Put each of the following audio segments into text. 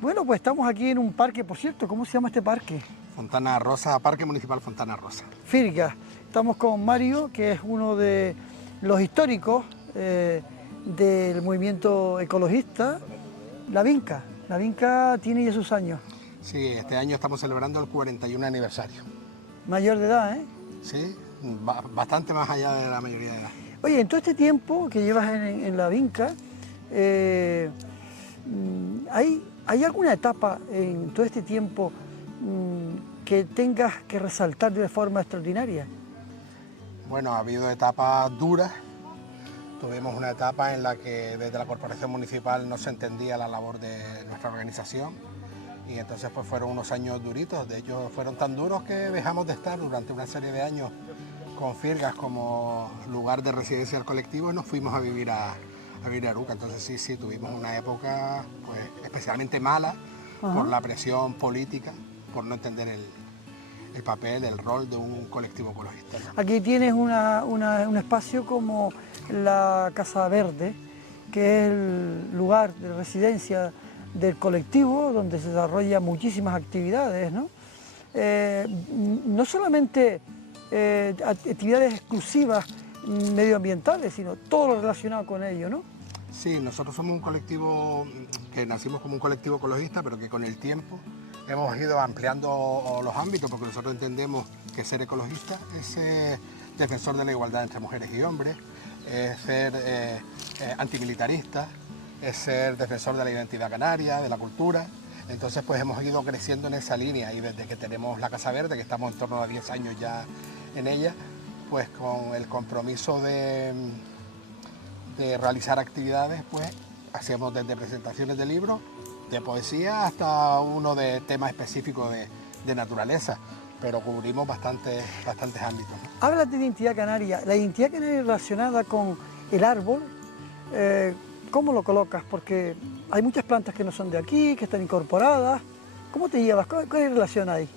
Bueno, pues estamos aquí en un parque, por cierto, ¿cómo se llama este parque? Fontana Rosa, Parque Municipal Fontana Rosa. Firga. Estamos con Mario, que es uno de los históricos del movimiento ecologista, La Vinca. La Vinca tiene ya sus años. Sí, este año estamos celebrando el 41 aniversario. Mayor de edad, ¿eh? Sí, bastante más allá de la mayoría de edad. Oye, en todo este tiempo que llevas en La Vinca, ¿hay alguna etapa en todo este tiempo que tengas que resaltar de forma extraordinaria? Bueno, ha habido etapas duras. Tuvimos una etapa en la que desde la corporación municipal no se entendía la labor de nuestra organización y entonces pues fueron unos años duritos. De hecho fueron tan duros que dejamos de estar durante una serie de años con Firgas como lugar de residencia del colectivo y nos fuimos a vivir a Aruca. Entonces sí, tuvimos una época pues especialmente mala. Ajá. Por la presión política, por no entender el papel, el rol de un colectivo ecologista, ¿no? Aquí tienes un espacio como la Casa Verde, que es el lugar de residencia del colectivo, donde se desarrollan muchísimas actividades, ¿no? No solamente actividades exclusivas medioambientales, sino todo lo relacionado con ello, ¿no? Sí, nosotros somos un colectivo que nacimos como un colectivo ecologista, pero que con el tiempo hemos ido ampliando los ámbitos, porque nosotros entendemos que ser ecologista es ser defensor de la igualdad entre mujeres y hombres, es ser antimilitarista, es ser defensor de la identidad canaria, de la cultura. Entonces pues hemos ido creciendo en esa línea y desde que tenemos la Casa Verde, que estamos en torno a 10 años ya en ella, pues con el compromiso de realizar actividades, pues hacemos desde presentaciones de libros, de poesía, hasta uno de temas específicos de naturaleza, pero cubrimos bastantes ámbitos, ¿no? Hablas de identidad canaria. La identidad canaria relacionada con el árbol, ¿cómo lo colocas? Porque hay muchas plantas que no son de aquí, que están incorporadas. ¿Cómo te llevas? ¿Qué relación hay?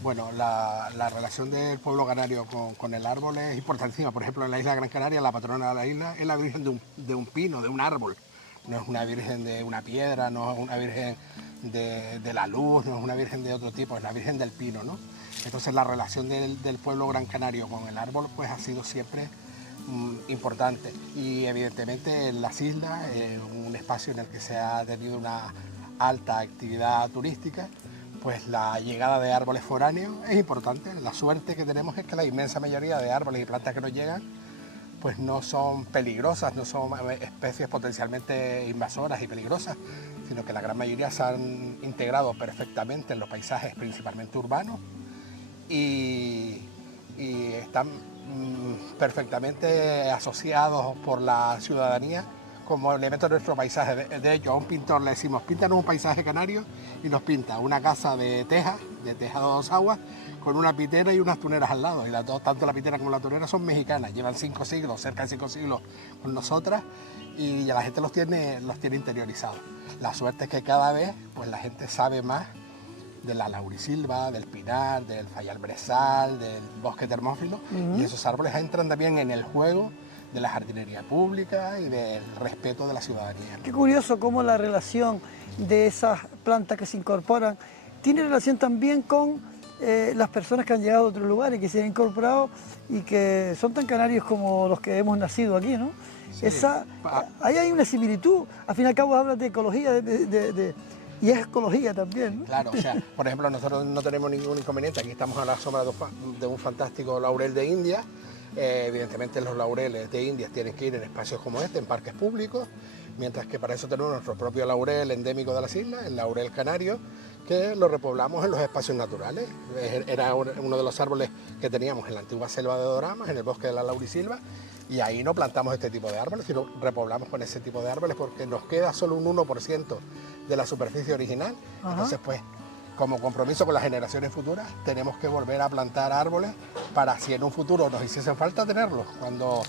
Bueno, la relación del pueblo canario con el árbol es importantísima. Por ejemplo, en la isla Gran Canaria, la patrona de la isla es la virgen de un pino, de un árbol. No es una virgen de una piedra, no es una virgen de la luz, no es una virgen de otro tipo, es la virgen del pino, ¿no? Entonces la relación del pueblo gran canario con el árbol pues ha sido siempre importante. Y evidentemente en las islas, un espacio en el que se ha tenido una alta actividad turística, pues la llegada de árboles foráneos es importante. La suerte que tenemos es que la inmensa mayoría de árboles y plantas que nos llegan pues no son peligrosas, no son especies potencialmente invasoras y peligrosas, sino que la gran mayoría se han integrado perfectamente en los paisajes principalmente urbanos y están perfectamente asociados por la ciudadanía como elementos de nuestro paisaje. De hecho, a un pintor le decimos, píntanos un paisaje canario, y nos pinta una casa de teja a dos aguas, con una pitera y unas tuneras al lado. Y tanto la pitera como la tunera son mexicanas, llevan 5 siglos, cerca de 5 siglos con nosotras, y ya la gente los tiene interiorizados. La suerte es que cada vez pues, la gente sabe más de la laurisilva, del pinar, del fayal-brezal, del bosque termófilo, y esos árboles entran también en el juego de la jardinería pública y del respeto de la ciudadanía. Qué curioso cómo la relación de esas plantas que se incorporan tiene relación también con las personas que han llegado a otros lugares, que se han incorporado y que son tan canarios como los que hemos nacido aquí, ¿no? Sí. Ahí hay una similitud. Al fin y al cabo hablas de ecología y es ecología también, ¿no? Claro, o sea, por ejemplo, nosotros no tenemos ningún inconveniente. Aquí estamos a la sombra de un fantástico laurel de India. Evidentemente los laureles de India tienen que ir en espacios como este, en parques públicos, mientras que para eso tenemos nuestro propio laurel endémico de las islas, el laurel canario, que lo repoblamos en los espacios naturales. Era uno de los árboles que teníamos en la antigua selva de Doramas, en el bosque de la laurisilva, y ahí no plantamos este tipo de árboles, sino repoblamos con ese tipo de árboles porque nos queda solo un 1% de la superficie original. Ajá. Entonces, pues, como compromiso con las generaciones futuras, tenemos que volver a plantar árboles para si en un futuro nos hiciesen falta tenerlos. Cuando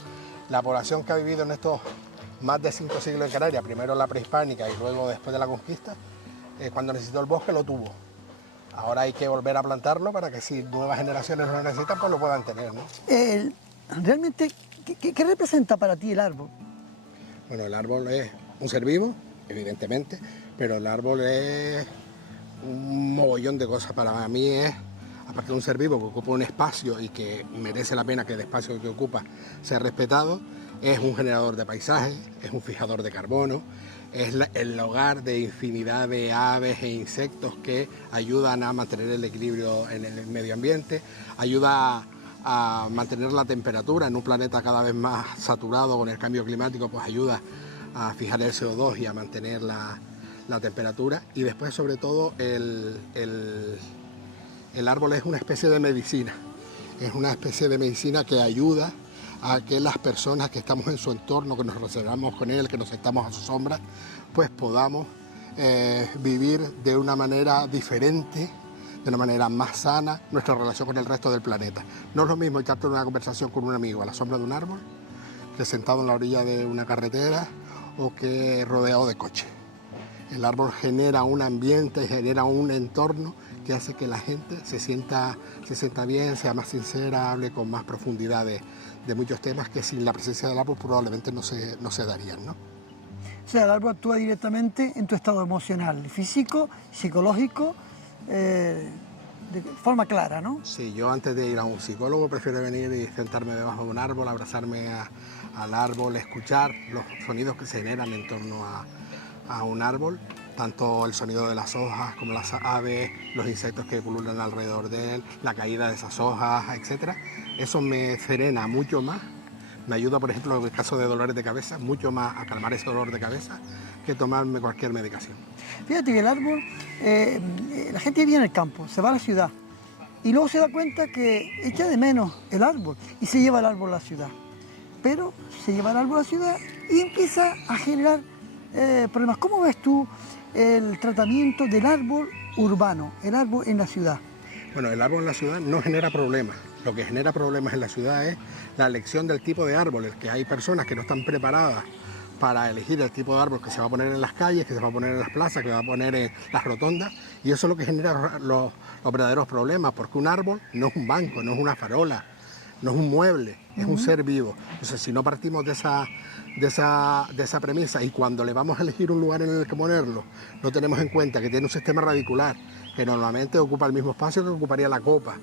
la población que ha vivido en estos más de 5 siglos en Canarias, primero la prehispánica y luego después de la conquista, cuando necesitó el bosque lo tuvo. Ahora hay que volver a plantarlo para que si nuevas generaciones lo necesitan, pues lo puedan tener, ¿no? Realmente, ¿qué representa para ti el árbol? Bueno, el árbol es un ser vivo, evidentemente, pero el árbol es un mogollón de cosas. Para mí es, aparte de un ser vivo que ocupa un espacio y que merece la pena que el espacio que ocupa sea respetado, es un generador de paisajes, es un fijador de carbono, es el hogar de infinidad de aves e insectos que ayudan a mantener el equilibrio en el medio ambiente, ayuda a mantener la temperatura en un planeta cada vez más saturado con el cambio climático, pues ayuda a fijar el CO2 y a mantener la temperatura. Y después, sobre todo, el árbol es una especie de medicina, que ayuda a que las personas que estamos en su entorno, que nos relacionamos con él, que nos sentamos a su sombra, pues podamos vivir de una manera diferente, de una manera más sana, nuestra relación con el resto del planeta. No es lo mismo echarte una conversación con un amigo a la sombra de un árbol que sentado en la orilla de una carretera o que rodeado de coches. El árbol genera un ambiente, genera un entorno que hace que la gente se sienta bien, sea más sincera, hable con más profundidad de muchos temas que sin la presencia del árbol probablemente no se darían, ¿no? O sea, el árbol actúa directamente en tu estado emocional, físico, psicológico, de forma clara, ¿no? Sí, yo antes de ir a un psicólogo prefiero venir y sentarme debajo de un árbol, abrazarme al árbol, escuchar los sonidos que se generan en torno a un árbol, tanto el sonido de las hojas como las aves, los insectos que pululan alrededor de él, la caída de esas hojas, etc. Eso me serena mucho más, me ayuda, por ejemplo, en el caso de dolores de cabeza, mucho más a calmar ese dolor de cabeza que tomarme cualquier medicación. Fíjate que el árbol, la gente vive en el campo, se va a la ciudad y luego se da cuenta que echa de menos el árbol y se lleva el árbol a la ciudad. Pero se lleva el árbol a la ciudad y empieza a generar problemas. ¿Cómo ves tú el tratamiento del árbol urbano, el árbol en la ciudad? Bueno, el árbol en la ciudad no genera problemas. Lo que genera problemas en la ciudad es la elección del tipo de árboles, que hay personas que no están preparadas para elegir el tipo de árbol que se va a poner en las calles, que se va a poner en las plazas, que se va a poner en las rotondas, y eso es lo que genera los verdaderos problemas, porque un árbol no es un banco, no es una farola, no es un mueble, es un ser vivo. Entonces, si no partimos de esa premisa y cuando le vamos a elegir un lugar en el que ponerlo, no tenemos en cuenta que tiene un sistema radicular que normalmente ocupa el mismo espacio que ocuparía la copa,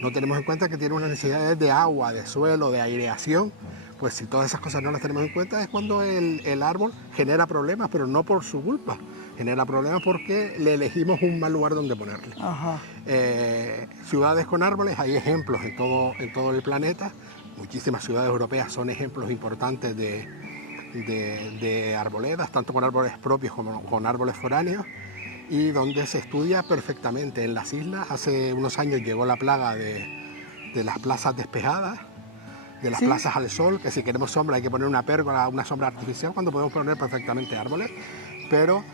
no tenemos en cuenta que tiene unas necesidades de agua, de suelo, de aireación, pues si todas esas cosas no las tenemos en cuenta es cuando el árbol genera problemas, pero no por su culpa. Genera problemas porque le elegimos un mal lugar donde ponerle. Ajá. Ciudades con árboles, hay ejemplos en todo el planeta. Muchísimas ciudades europeas son ejemplos importantes de arboledas, tanto con árboles propios como con árboles foráneos, y donde se estudia perfectamente. En las islas hace unos años llegó la plaga de las plazas despejadas, de las plazas al sol, que si queremos sombra hay que poner una pérgola, una sombra artificial, cuando podemos poner perfectamente árboles, pero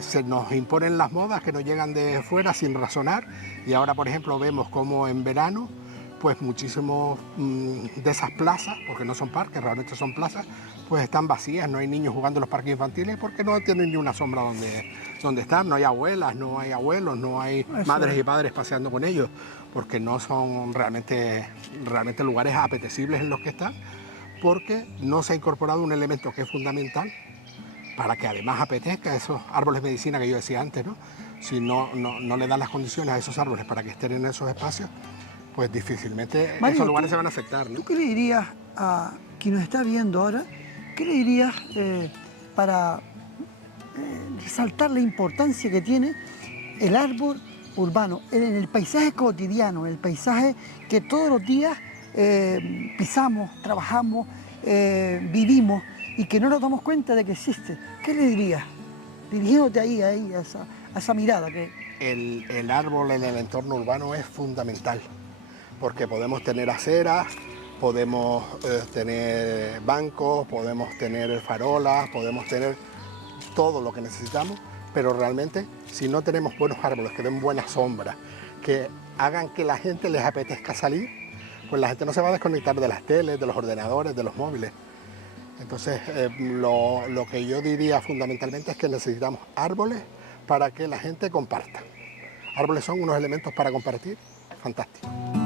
se nos imponen las modas que nos llegan de fuera sin razonar, y ahora, por ejemplo, vemos como en verano, pues muchísimos de esas plazas, porque no son parques, realmente son plazas, pues están vacías, no hay niños jugando en los parques infantiles porque no tienen ni una sombra donde estar, no hay abuelas, no hay abuelos, no hay madres y padres paseando con ellos, porque no son realmente lugares apetecibles en los que están, porque no se ha incorporado un elemento que es fundamental para que además apetezca esos árboles de medicina que yo decía antes, ¿no? Si no le dan las condiciones a esos árboles para que estén en esos espacios, pues difícilmente Mario, esos lugares se van a afectar, ¿no? ¿Tú qué le dirías a quien nos está viendo ahora? ¿Qué le dirías para resaltar la importancia que tiene el árbol urbano en el paisaje cotidiano, en el paisaje que todos los días pisamos, trabajamos, vivimos y que no nos damos cuenta de que existe? ¿Qué le dirías? Dirigiéndote ahí a esa mirada. El árbol en el entorno urbano es fundamental, porque podemos tener aceras, podemos tener bancos, podemos tener farolas, podemos tener todo lo que necesitamos, pero realmente si no tenemos buenos árboles que den buena sombra, que hagan que la gente les apetezca salir, pues la gente no se va a desconectar de las teles, de los ordenadores, de los móviles. Entonces lo que yo diría fundamentalmente es que necesitamos árboles para que la gente comparta. Árboles son unos elementos para compartir fantásticos.